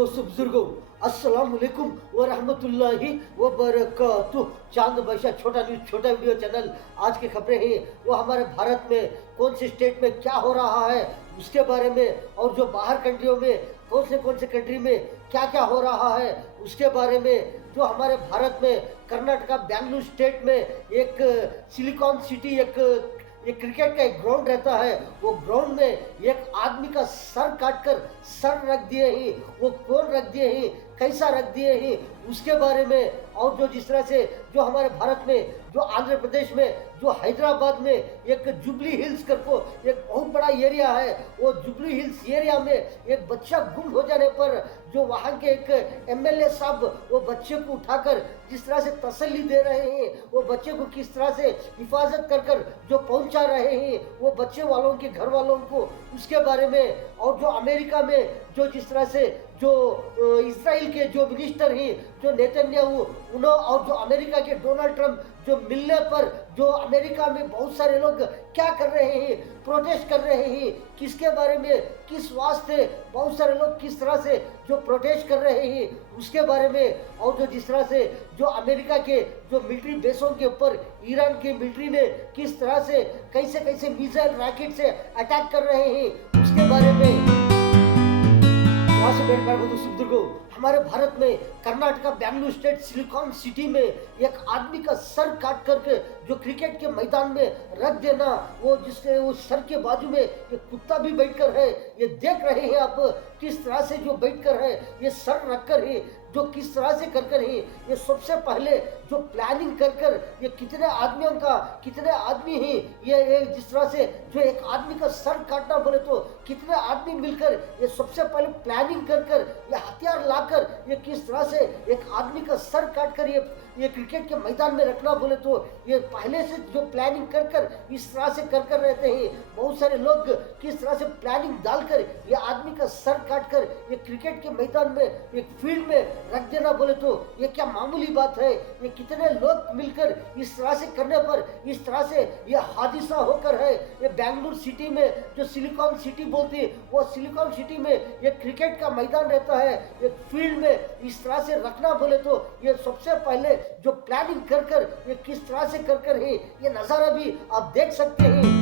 दोस्तों बुजुर्गों, अस्सलाम वालेकुम व रहमतुल्लाहि व बरकातुह। चांद बादशाह छोटा न्यूज़ छोटा वीडियो चैनल। आज की खबरें हैं वो हमारे भारत में कौन से स्टेट में क्या हो रहा है उसके बारे में, और जो बाहर कंट्रियों में कौन से कंट्री में क्या क्या हो रहा है उसके बारे में। जो हमारे भारत में कर्नाटका बेंगलुरु स्टेट में एक सिलिकॉन सिटी एक क्रिकेट का एक ग्राउंड रहता है। वो ग्राउंड में एक आदमी का सर काटकर सर रख दिए ही, वो कौन रख दिए ही, कैसा रख दिए ही उसके बारे में। और जो जिस तरह से जो हमारे भारत में जो आंध्र प्रदेश में जो हैदराबाद में एक जुबली हिल्स करको एक बहुत बड़ा एरिया है, वो जुबली हिल्स एरिया में एक बच्चा गुम हो जाने पर जो वहाँ के एक एमएलए साहब वो बच्चे को उठाकर जिस तरह से तसल्ली दे रहे हैं, वो बच्चे को किस तरह से हिफाजत कर जो पहुंचा रहे हैं वो बच्चे वालों के घर वालों को, उसके बारे में। और जो अमेरिका में जो जिस तरह से जो इसराइल के जो मिनिस्टर हैं जो नेतन्याहू उन्होंने, और जो अमेरिका के डोनाल्ड ट्रंप जो मिलने पर जो अमेरिका में बहुत सारे लोग क्या कर रहे हैं, प्रोटेस्ट कर रहे हैं, किसके बारे में, किस वास्ते बहुत सारे लोग किस तरह से जो प्रोटेस्ट कर रहे हैं उसके बारे में। और जो जिस तरह से जो अमेरिका के जो मिलिट्री बेसों के ऊपर ईरान की मिलिट्री ने किस तरह से कैसे मिसाइल रॉकेट से अटैक कर रहे हैं उसके बारे में। हमारे भारत में Karnataka Bengaluru state silicon city में एक आदमी का सर काट करके जो क्रिकेट के मैदान में रख देना, वो जिसके वो सर के बाजू में ये कुत्ता भी बैठकर है, ये देख रहे हैं आप किस तरह से जो बैठकर है ये सर रखकर है जो किस तरह से कर ही ये सबसे पहले जो प्लानिंग कर ये कितने आदमियों का कितने आदमी हैं, ये जिस तरह से जो एक आदमी का सर काटना बोले तो कितने आदमी मिलकर ये सबसे पहले प्लानिंग कर ये हथियार लाकर ये किस तरह से एक आदमी का सर काट कर ये क्रिकेट के मैदान में रखना बोले तो ये पहले से जो प्लानिंग कर इस तरह से कर रहते हैं। बहुत सारे लोग किस तरह से प्लानिंग डालकर ये आदमी का सर काट कर ये क्रिकेट के मैदान में एक फील्ड में रख देना बोले तो ये क्या मामूली बात है। ये कितने लोग मिलकर इस तरह से करने पर इस तरह से ये हादसा होकर है। ये बेंगलुरु सिटी में जो सिलिकॉन सिटी बोलती है वो सिलिकॉन सिटी में ये क्रिकेट का मैदान रहता है, एक फील्ड में इस तरह से रखना बोले तो ये सबसे पहले जो प्लानिंग कर ये किस तरह से कर है ये नजारा भी आप देख सकते हैं।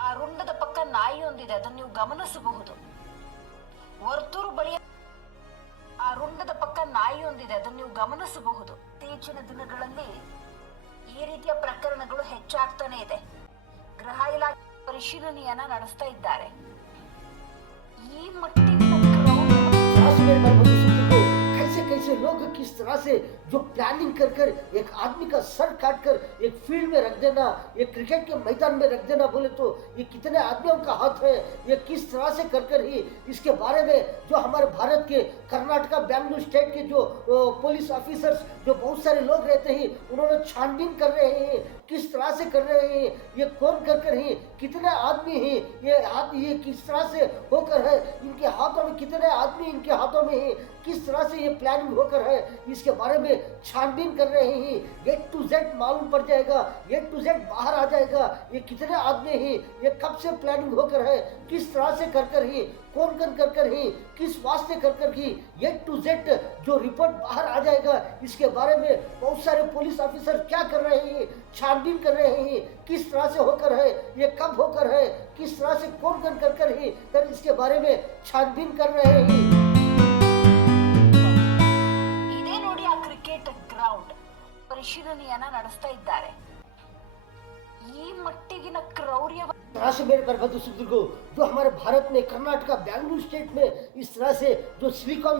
ಆ ರುಂಡದ ಪಕ್ಕ ನಾಯಿಯೊಂದಿದೆ, ಅದನ್ನು ನೀವು ಗಮನಿಸಬಹುದು. ವರ್ತೂರು ಬಳಿಯ ಆ ರುಂಡದ ಪಕ್ಕ ನಾಯಿಯೊಂದಿದೆ, ಅದನ್ನು ನೀವು ಗಮನಿಸಬಹುದು. ಇತ್ತೀಚಿನ ದಿನಗಳಲ್ಲಿ ಈ ರೀತಿಯ ಪ್ರಕರಣಗಳು ಹೆಚ್ಚಾಗ್ತಾನೆ ಇದೆ. ಗೃಹ ಇಲಾಖೆ ಪರಿಶೀಲನೆಯನ್ನ ನಡೆಸ್ತಾ ಇದ್ದಾರೆ. ಈ ಮಟ್ಟಿಗೆ कैसे लोग किस तरह से जो प्लानिंग कर एक आदमी का सर काट कर एक फील्ड में रख देना, ये क्रिकेट के मैदान में रख देना बोले तो ये कितने आदमियों का हाथ है, ये किस तरह से कर ही इसके बारे में जो हमारे भारत के कर्नाटका बेंगलुरु स्टेट के जो पुलिस ऑफिसर्स जो बहुत सारे लोग रहते हैं उन्होंने छानबीन कर रहे हैं, किस तरह से कर रहे हैं, ये कौन कर ही, कितने आदमी हैं, ये किस तरह से होकर है, इनके हाथों में कितने आदमी इनके हाथों में है, किस तरह से ये प्लानिंग होकर है इसके बारे में छानबीन कर रहे हैं। ए टू जेड मालूम पड़ जाएगा, ए टू जेड बाहर आ जाएगा, ये कितने आदमी हैं, ये कब से प्लानिंग होकर है, किस तरह से कर ही, कौन कर ही, किस वास्ते कर ही, ए टू जेड जो रिपोर्ट बाहर आ जाएगा। इसके बारे में बहुत सारे पुलिस ऑफिसर क्या कर रहे हैं, छानबीन कर रहे हैं, किस तरह से होकर है, ये कब होकर है, किस तरह से कौन कर ही इसके बारे में छानबीन कर रहे हैं। ಗ್ರೌಂಡ್ ಪರಿಶೀಲನೆಯನ್ನ ನಡೆಸ್ತಾ ಇದ್ದಾರೆ. ಈ ಮಟ್ಟಿಗಿನ ಕ್ರೌರ್ಯ से मेरे पर बुजुर्गों, जो हमारे भारत में कर्नाटका बेंगलुरु स्टेट में इस तरह से जो सिलिकॉन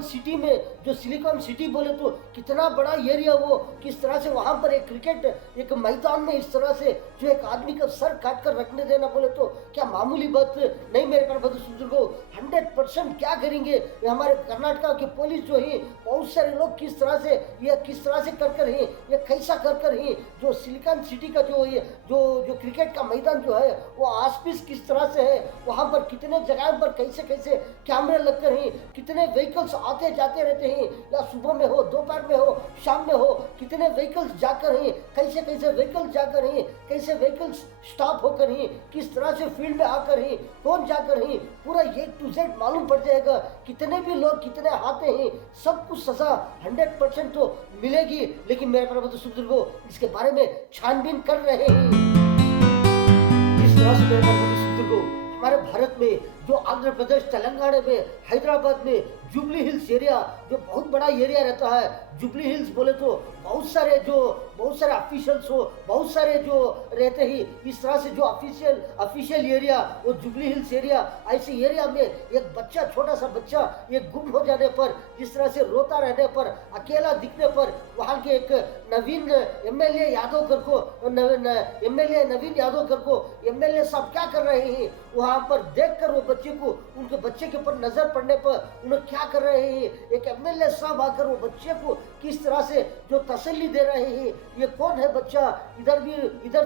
सिटी बोले तो कितना बड़ा एरिया, वो किस तरह से वहाँ पर एक क्रिकेट एक मैदान में इस तरह से जो एक आदमी का सर काट कर रखने देना बोले तो क्या मामूली बात नहीं। मेरे पर बुजुर्गों 100% क्या करेंगे हमारे कर्नाटका के पुलिस जो है, बहुत सारे लोग किस तरह से ये किस तरह से कर ही, ये कैसा कर ही जो सिलिकॉन सिटी का जो जो क्रिकेट का मैदान जो है वो आसपास किस तरह से है, वहाँ पर कितने जगह पर कैसे कैसे कैमरे लगकर हैं, कितने व्हीकल्स आते जाते रहते हैं, या सुबह में हो, दोपहर में हो, शाम में हो, कितने व्हीकल्स जाकर हैं, कैसे कैसे व्हीकल्स जाकर हैं, कैसे व्हीकल्स स्टॉप होकर हैं, किस तरह से फील्ड में आकर हैं, कौन जाकर हैं, पूरा A to Z मालूम पड़ जाएगा। कितने भी लोग कितने आते हैं, सब कुछ सजा 100% तो मिलेगी। लेकिन मेरे प्रबंध सुबुजुर्गों इसके बारे में छानबीन कर रहे हैं। इस तरह से मेरे प्रबंध सुबुजुर्गों हमारे भारत में जो आंध्र प्रदेश, तेलंगाना में, हैदराबाद में जुबली हिल्स एरिया जो बहुत बड़ा एरिया रहता है, जुबली हिल्स बोले तो बहुत सारे ऑफिशियल्स हो, बहुत सारे जो रहते ही, इस तरह से जो ऑफिशियल एरिया वो जुबली हिल्स एरिया। ऐसे एरिया में एक बच्चा, छोटा सा बच्चा एक गुम हो जाने पर, जिस तरह से रोता रहने पर, अकेला दिखने पर, वहाँ के एक नवीन एमएलए नवीन यादवकर को एमएलए साहब क्या कर रहे हैं, वहाँ पर देखकर वो बच्चे को, उनके बच्चे के ऊपर नजर पड़ने पर उन्हें क्या कर रहे हैं, एक एमएलए साहब आकर वो बच्चे को किस तरह से जो तसल्ली दे रहे हैं। ये कौन है बच्चा, इधर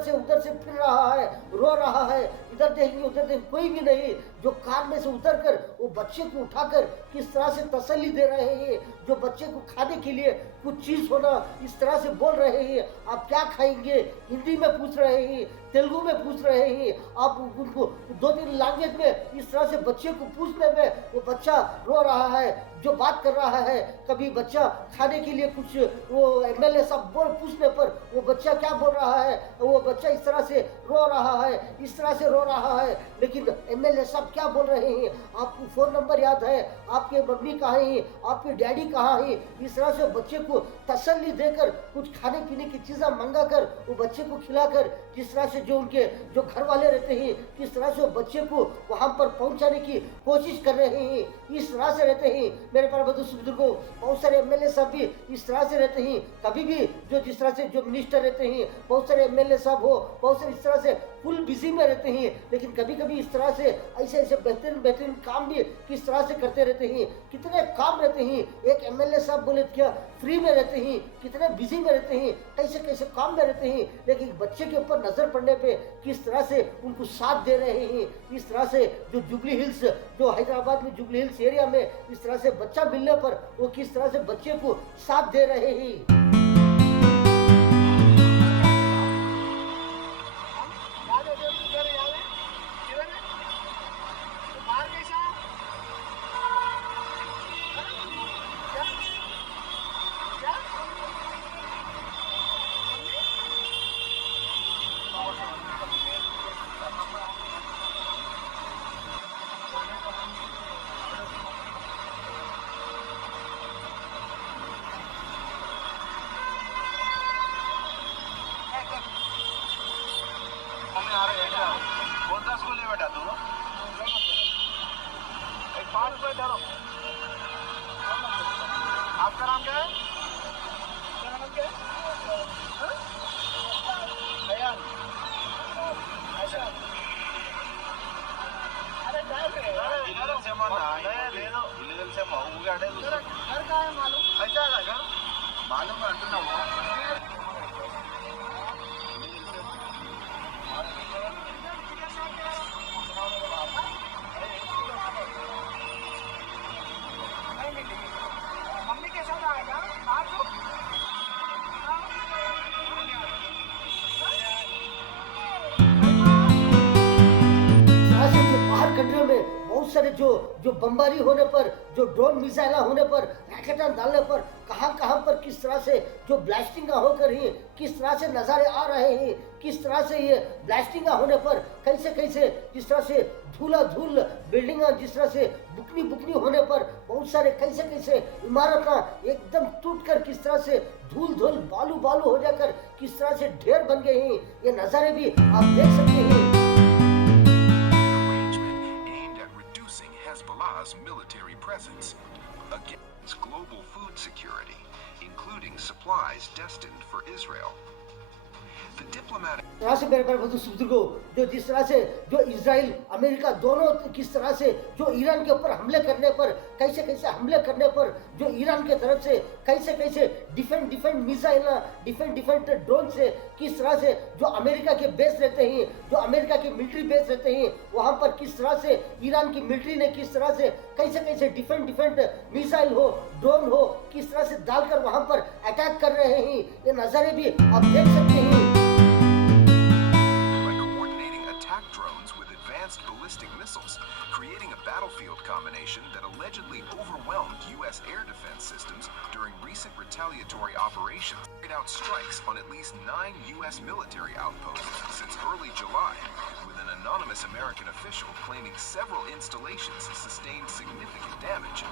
से उधर से फिर रहा है, रो रहा है, इधर देखेंगे उधर देखेंगे, कोई भी नहीं। जो कार में से उतर कर वो बच्चे को उठाकर किस तरह से तसल्ली दे रहे हैं, जो बच्चे को खाने के लिए कुछ चीज होना, इस तरह से बोल रहे हैं, आप क्या खाएंगे, हिंदी में पूछ रहे हैं, तेलुगु में पूछ रहे हैं, आप उनको 2-3 लैंग्वेज में इस तरह से बच्चे को पूछने में वो बच्चा रो रहा है, जो बात कर रहा है। कभी बच्चा खाने के लिए कुछ वो एमएलए साहब पूछने पर वो बच्चा क्या बोल रहा है, वो बच्चा इस तरह से रो रहा है, इस तरह से रो रहा है। लेकिन एमएलए साहब क्या बोल रहे हैं, आपको फोन नंबर याद है, आपके मम्मी कहाँ है, आपके डैडी कहाँ है, इस तरह से बच्चे को तसल्ली देकर कुछ खाने पीने की चीज़ें मंगा कर वो बच्चे को खिलाकर, जिस तरह से जो उनके जो घर वाले रहते हैं किस तरह से वो बच्चे को वहाँ पर पहुँचाने की कोशिश कर रहे हैं, इस तरह से रहते हैं। मेरे पर बुजुर्गों बहुत सारे एमएलए साहब भी इस तरह से रहते हैं। कभी भी जो जिस तरह से जो मिनिस्टर रहते हैं, बहुत सारे एमएलए साहब हो, बहुत सारे इस तरह से फुल बिजी में रहते हैं। लेकिन कभी कभी इस तरह से ऐसे बेहतरीन काम भी किस तरह से करते रहते हैं, कितने काम रहते हैं। एक एमएलए साहब बोले क्या फ्री में रहते हैं, कितने बिजी में रहते हैं, कैसे कैसे काम में रहते हैं। लेकिन बच्चे के ऊपर नजर पड़ने पे किस तरह से उनको साथ दे रहे हैं। इस तरह से जो जुबली हिल्स, जो हैदराबाद में जुबली हिल्स एरिया में इस तरह से बच्चा मिलने पर वो किस तरह से बच्चे को साथ दे रहे हैं। कौन सा स्कूल है बेटा तू? एक 5 मिनट ठहरो। आपका नाम क्या है? तेरा नाम क्या है? अयान। अच्छा। अरे इलेवन से माना ले लो, इलेवन से माहूँ क्या है? घर का है मालूम? अच्छा है घर मालूम है अंदर ना हो। मम्मी के साथ आएगा आप लोग? बाहर कंट्रियों में बहुत सारे जो बमबारी होने पर, जो ड्रोन मिसाइल होने पर, रैकेट डालने पर, कहां पर किस तरह से जो ब्लास्टिंग होकर ही किस तरह से नज़ारे आ रहे हैं, किस तरह से ये ब्लास्टिंग होने पर कैसे कैसे जिस तरह से धूल बिल्डिंग जिस तरह से बुकनी होने पर बहुत सारे कैसे कैसे इमारत एकदम टूटकर किस तरह से धूल बालू हो जाकर किस तरह से ढेर बन गए हैं। ये नज़ारे भी आप देख सकते हैं। Hezbollah's military presence against global food security, including supplies destined for Israel. The diplomatic तरह से मेरे पर बंधु सुपुत्रों, जो जिस तरह से जो इजराइल अमेरिका दोनों किस तरह से जो ईरान के ऊपर हमले करने पर कैसे कैसे हमले करने पर जो ईरान के तरफ से कैसे कैसे डिफरेंट मिसाइल डिफरेंट ड्रोन से किस तरह से जो अमेरिका के बेस रहते हैं, जो अमेरिका के मिलिट्री बेस रहते हैं, वहां पर किस तरह से ईरान की मिलिट्री ने किस तरह से कैसे कैसे डिफरेंट मिसाइल हो ड्रोन हो किस तरह से डालकर वहां पर अटैक कर रहे हैं। ये नज़ारे भी आप देख सकते हैं। by coordinating attack drones with advanced ballistic missiles, creating a battlefield combination that allegedly overwhelmed U.S. air defense systems during recent retaliatory operations, carried out strikes on at least 9 U.S. military outposts since early July, with an anonymous American official claiming several installations sustained significant damage.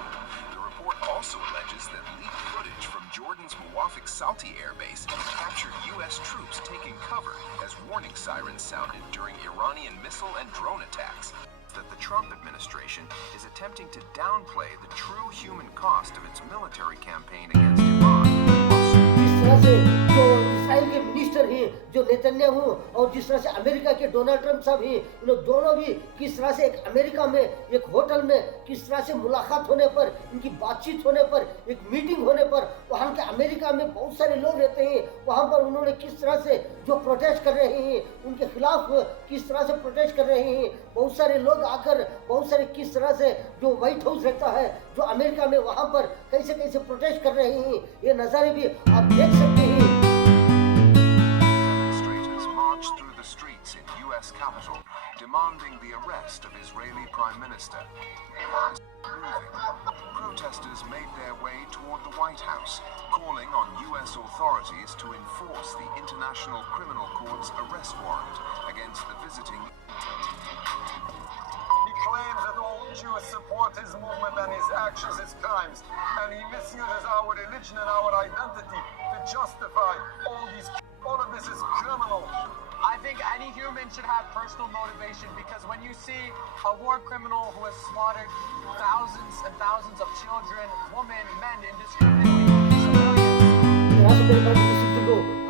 The report also alleges that leaked footage from Jordan's Mawafik Salti air base captured U.S. troops taking cover as warning sirens sounded during Iranian missile and drone attacks. That the Trump administration is attempting to downplay the true human cost of its military campaign against Iran. जिस तरह से जो Israel के minister हैं जो Netanyahu और जिस तरह से अमेरिका के डोनाल्ड ट्रंप साहब हैं, इन दोनों भी किस तरह से एक अमेरिका में एक होटल में किस तरह से मुलाकात होने पर, इनकी बातचीत होने पर, एक मीटिंग होने पर, वहाँ के अमेरिका में बहुत सारे लोग रहते हैं, वहाँ पर उन्होंने किस तरह से जो प्रोटेस्ट कर रहे हैं उनके खिलाफ किस तरह से प्रोटेस्ट कर रहे हैं। बहुत सारे लोग आकर बहुत सारे किस तरह से जो व्हाइट हाउस रहता है जो अमेरिका में वहाँ पर कैसे कैसे प्रोटेस्ट कर रहे हैं। ये नज़ारे भी आप देख सकते हैं। Demonstrators marched through the streets in U.S. Capitol, demanding the arrest of Israeli Prime Minister. Protesters made their way toward the White House, calling on U.S. authorities to enforce the International Criminal Court's arrest warrant against the visiting. He claims that all Jews support his movement and his actions, his crimes, and he misuses our religion and our identity to justify all these. All of this is criminal. I think any human should have personal motivation because when you see a war criminal who has slaughtered thousands and thousands of children, women, men indiscriminately, civilians.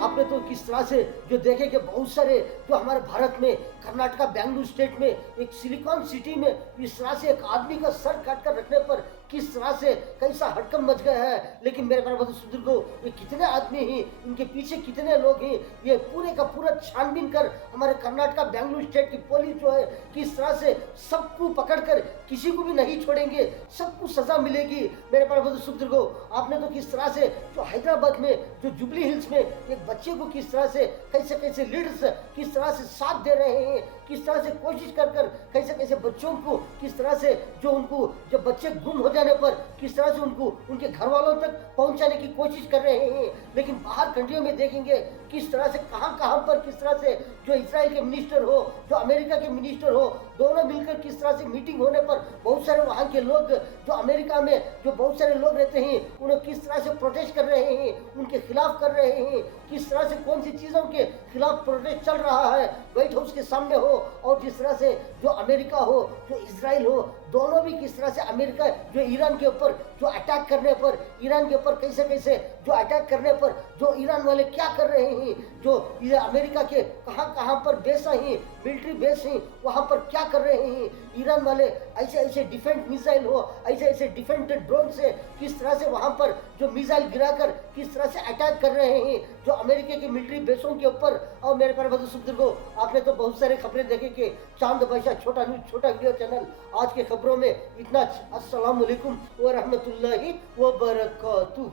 आपने तो किस तरह से जो देखे कि बहुत सारे जो हमारे भारत में कर्नाटका बेंगलुरु स्टेट में एक सिलिकॉन सिटी में इस तरह से एक आदमी का सर काट कर रखने पर किस तरह से कैसा हड़कंप मच गया है। लेकिन मेरे पास बंधु सुदीर्घो, ये कितने आदमी हैं, इनके पीछे कितने लोग हैं, ये पूरे का पूरा छानबीन कर हमारे कर्नाटका बेंगलुरु स्टेट की पुलिस जो है किस तरह से सबको पकड़कर किसी को भी नहीं छोड़ेंगे, सबको सजा मिलेगी। मेरे पास बंधु सुदीर्घो, आपने तो किस तरह से जो हैदराबाद में जो जुबली हिल्स में एक बच्चे को किस तरह से कैसे कैसे लीडर्स किस तरह से साथ दे रहे हैं, किस तरह से कोशिश कर कर कैसे कैसे बच्चों को किस तरह से जो उनको जब बच्चे गुम हो जाने पर किस तरह से उनको उनके घर वालों तक पहुंचाने की कोशिश कर रहे हैं। लेकिन बाहर कंट्रियों में देखेंगे किस तरह से कहां पर किस तरह से जो इजराइल के मिनिस्टर हो, जो अमेरिका के मिनिस्टर हो, दोनों मिलकर किस तरह से मीटिंग होने पर बहुत सारे वहाँ के लोग जो अमेरिका में जो बहुत सारे लोग रहते हैं उन्हें किस तरह से प्रोटेस्ट कर रहे हैं, उनके खिलाफ कर रहे हैं, किस तरह से कौन सी चीज़ों के खिलाफ प्रोटेस्ट चल रहा है व्हाइट हाउस के सामने हो। और जिस तरह से जो अमेरिका हो, जो इजराइल हो, दोनों भी किस तरह से अमेरिका जो ईरान के ऊपर जो अटैक करने पर, ईरान के ऊपर कैसे कैसे जो अटैक करने पर जो ईरान वाले क्या कर रहे हैं, जो अमेरिका के कहां पर बेस हैं, मिलिट्री बेस हैं, वहां पर क्या कर रहे हैं ईरान वाले, ऐसे ऐसे डिफेंस मिसाइल हो, ऐसे ऐसे डिफेंस ड्रोन से किस तरह से वहां पर जो मिसाइल गिराकर किस तरह से अटैक कर रहे हैं जो अमेरिका की मिलिट्री बेसों के ऊपर। और मेरे प्यारे बंधु सुपुत्रों, आपने तो बहुत सारे खबरें देखे कि चांद बादशाह छोटा न्यूज छोटा वीडियो चैनल आज के खबरों में इतना। अस्सलाम वालेकुम व रहमतुल्लाहि व बरकातुहू।